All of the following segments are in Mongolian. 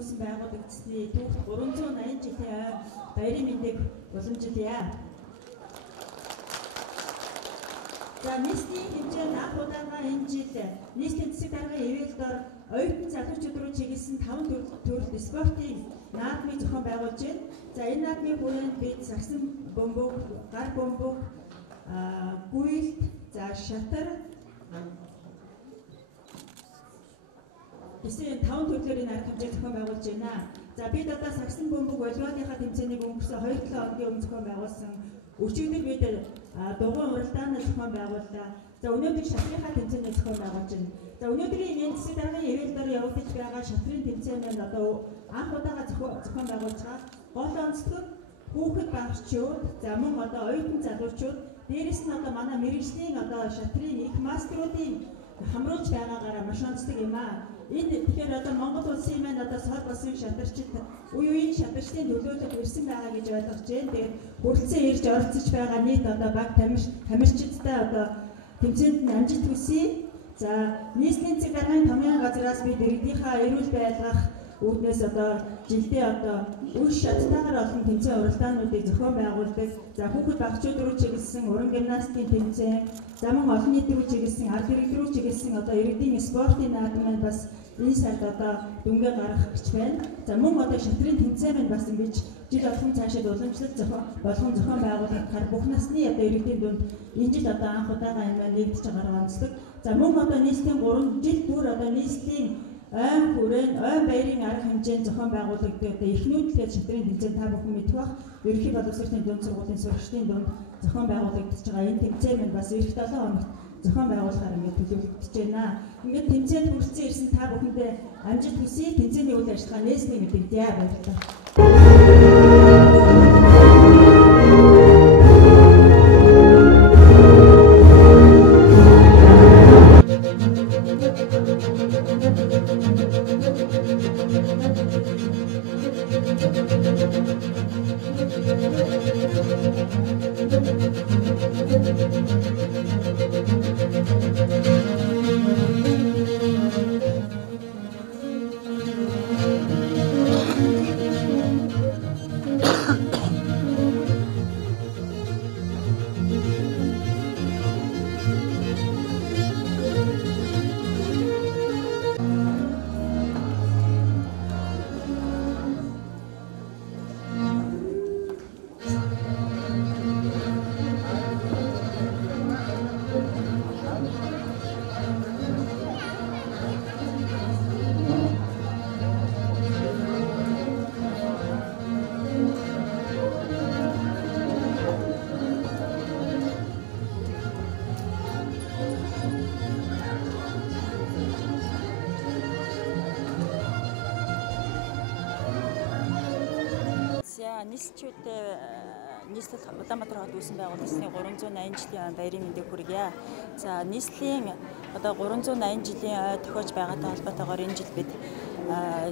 нүүсэн байгуулагдсны түүх 380 жилийн баярын мэндийг уламжилъя. За нийслэлийн хэмжээнд анх удаага энэ жил нийслэлийн засаг даргын ивэлдээр оюутан залуучууд руу чиглэсэн 5 төрөлт спортын наадмыг зохион байгуулж байна. За энэ наадмын хүрээнд бид сагсан бөмбөг, гар бөмбөг, гуйлт, за шатар гэсэн 5 төрлөөрийн арга хэмжээ зохион байгуулж байна. За бид одоо сагсан бөмбөг волейболынхаа тэмцээнийг өнгөрсөн 2-7 хоногийн өмнө зохион байгуулсан. Өчигдөр бид дугуйн уралдаанаа зохион байгууллаа. За өнөөдөр шатрынхаа тэмцээнийг зохион байгуулж байна. За өнөөдрийн энэ засаг даргын ивэлдээр явагдаж байгаа шатрын тэмцээн маань одоо анх удаага зохион байгуулж байгаа. Гол онцлог хүүхэд багчууд, за мөн одоо оюутан залуучууд, дээрэс нь одоо манай мэрэгжлийн одоо шатрын их мастеруудын хамруулж байгаагаараа маш онцлог юм аа. Энэ тэгэхээр одоо Монгол улсын маань одоо сод болсон шатарчид үе үеийн шатарчдын нөлөөлөл ирсэн байгаа гэж ойлгож байна. Тэгээд хүрэлцэн ирж оролцож байгаа нийт одоо баг тамирчидтай одоо тэмцээнд нь амжилт хүсье. За нийслэлийн засаг даргын томьёон газраас бид иргэдийнхаа эрүүл байлгах үүднээс одоо жилдээ одоо үе шаттайгаар олон тэмцээн уралдаануудыг зохион байгуулдаг. За хүүхэд багчууд руу чиглэсэн уран гимнастикийн тэмцээн, за мөн олон нийт рүү чиглэсэн ард иргэд рүү чиглэсэн одоо иргэдийн спортын наадам маань бас энэ сард одоо дүнгээ гаргах гэж байна. За мөн одоо шатрын тэмцээн маань бас ингэж жил болгон цаашид уламжлалт болгон зохион байгуулахаар бүх насны одоо иргэдийн дунд энэ жил одоо анх удаага энэ маань нэгдэж байгаа онцлог. За мөн одоо нийслэлийн 3 жил бүр одоо нийслэлийн ойн хүрээнд ойн баярын арга хэмжээнд зохион байгуулагддаг одоо эхнүүдлээд шатрын тэмцээн та бүхэн мэдэх бах. Ерөнхий боловсролын дунд сургуулийн сурагчдын дунд зохион байгуулагдаж байгаа энэ тэмцээн маань бас эх 7 хоногт зохион байгуулахаар ингээд төлөвлөгдөж байна. Ингээд тэмцээнд хүрсэн ирсэн та бүхэндээ амжилт хүсье. Тэмцээний үйл ажиллагаа нээсний мэдэгдэе. Баярлалаа. Нийслэл Улаанбаатар хот үүсгэн байгуулагдсны 380 жилийн баярын мэндийг хүргье. За нийслэлийн одоо 380 жилийн ой тохиож байгаатай холбоотойгоор энэ жил бид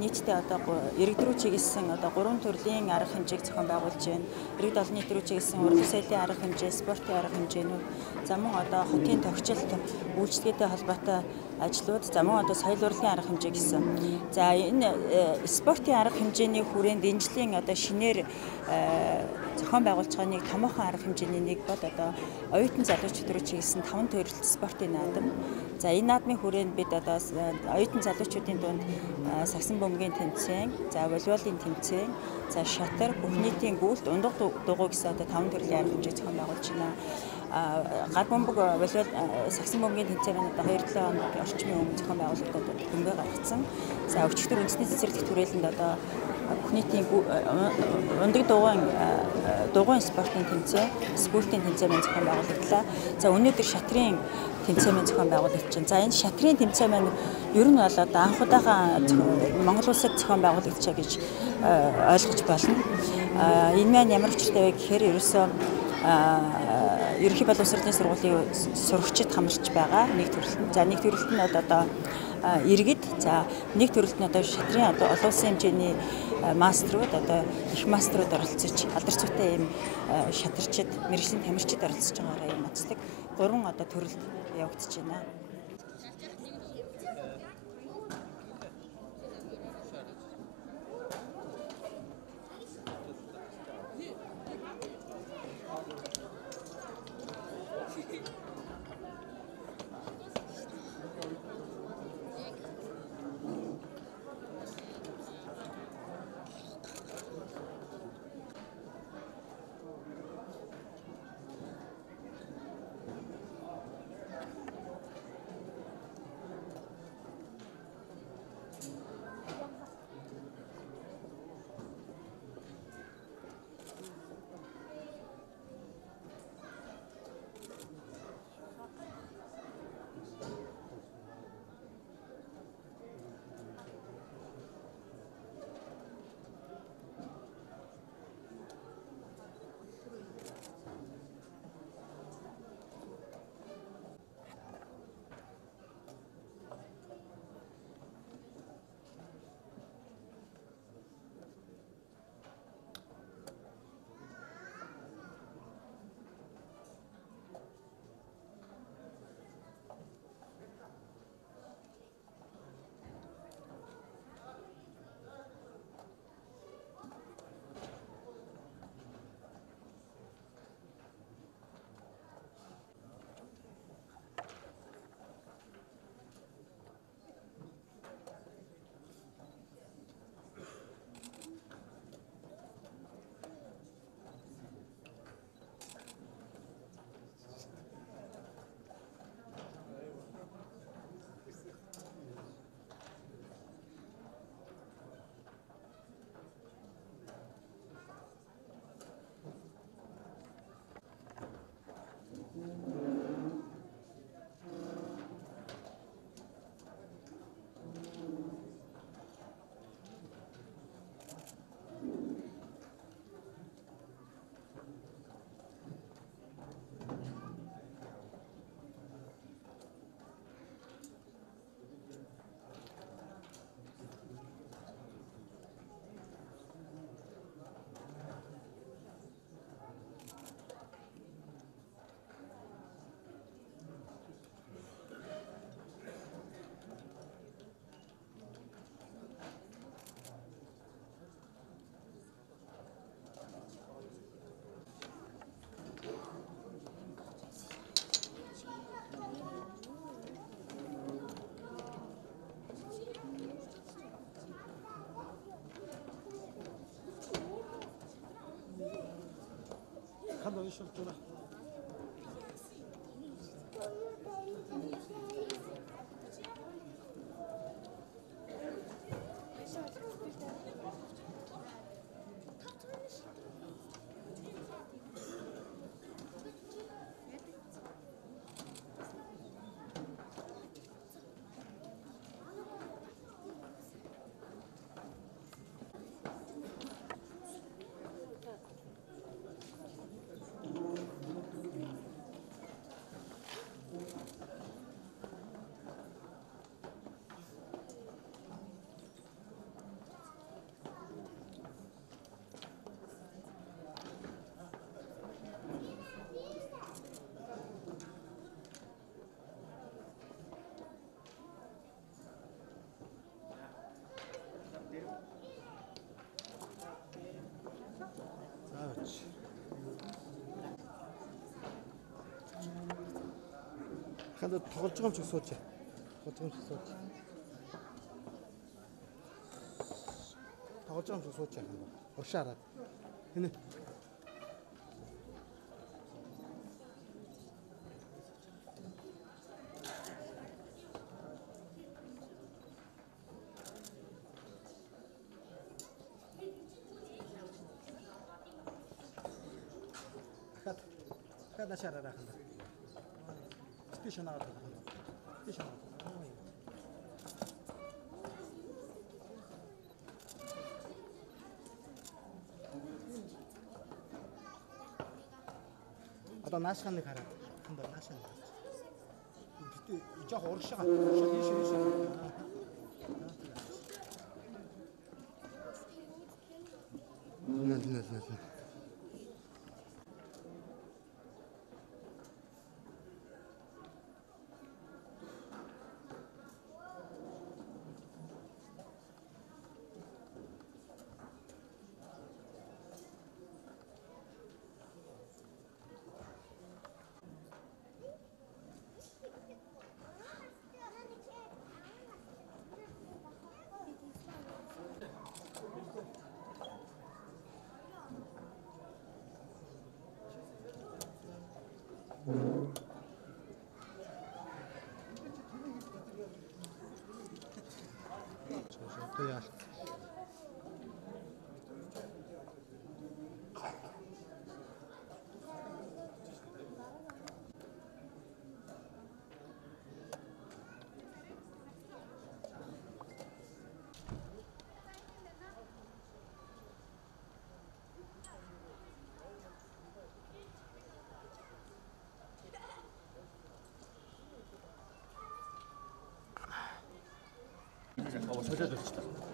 нийтдээ одоо иргэд рүү чиглэсэн одоо 3 төрлийн арга хэмжээг зохион байгуулж байна. Иргэд олон нийт рүү чиглэсэн уран бүтээлийн арга хэмжээ, спортын арга хэмжээнүүд, за мөн одоо хотын тохижилт үйлчлэгээтэй холбоотой ажлууд, за мөн одоо соёл урлагийн арга хэмжээ гэсэн. За энэ спортын арга хэмжээний хүрээнд энэ жилийн одоо шинээр зохион байгуулж байгаа нэг томоохон арга хэмжээний нэг бол одоо оюутан залуучууд руу чиглэсэн 5 төрөлт спортын наадам. За энэ наадмын хүрээнд бид одоо оюутан залуучуудын дунд сагсан бөмбөгийн тэмцээн, за волейболын тэмцээн, за шатар, бүх нийтийн гүйлт, ундаг дугуй гэсэн одоо 5 төрлийн арга хэмжээ зохион байгуулж байна. Гар бөмбөг волейбол сагсан бөмбөгийн тэмцээн одоо 2-7 хоног орчмын өмнө зохион байгуулагдаад дүнгээ гаргацсан. За өчигдөр үндэсний цэцэрлэгт хүрээлэнд одоо бүх нийтийн ундаг дугуйн спортын тэмцээн, спортын тэмцээн маань зохион байгуулагдлаа. За өнөөдөр шатрын тэмцээн маань зохион байгуулагдаж байна. За энэ шатрын тэмцээн маань ер нь бол одоо анх удаага Монгол улсад зохион байгуулагдчихаа гэж ойлгож болно. Энэ маань ямар учиртай вэ гэхээр ерөөсөө ерөнхий боловсролын сургуулийн сурагчид хамарч байгаа нэг төрөлт. За нэг төрөлт нь одоо иргэд, за нэг төрөлт нь одоо шатрын одоо олон улсын хэмжээний мастерууд, одоо их мастерууд оролцож алдарцуутай ийм шатарчид, мэргэжлийн тамирчид оролцож байгаараа ийм онцлог 3 одоо төрөлт явагдаж байна. шилж байна. Авч. Ханд тоглож байгаа юм чи сууч. Тоглож байгаа юм чи сууч. Тоглож байгаа юм чи сууч яах юм. Уршаараад. Хинэ. Kada şarara khanda. Station'a kadar khanda. Station'a. Одоо наашханы хараа. Ханда наашханы. Гэтэ жоох урагшаа. Ийш. Нэ. То яах. солиод болчихлоо.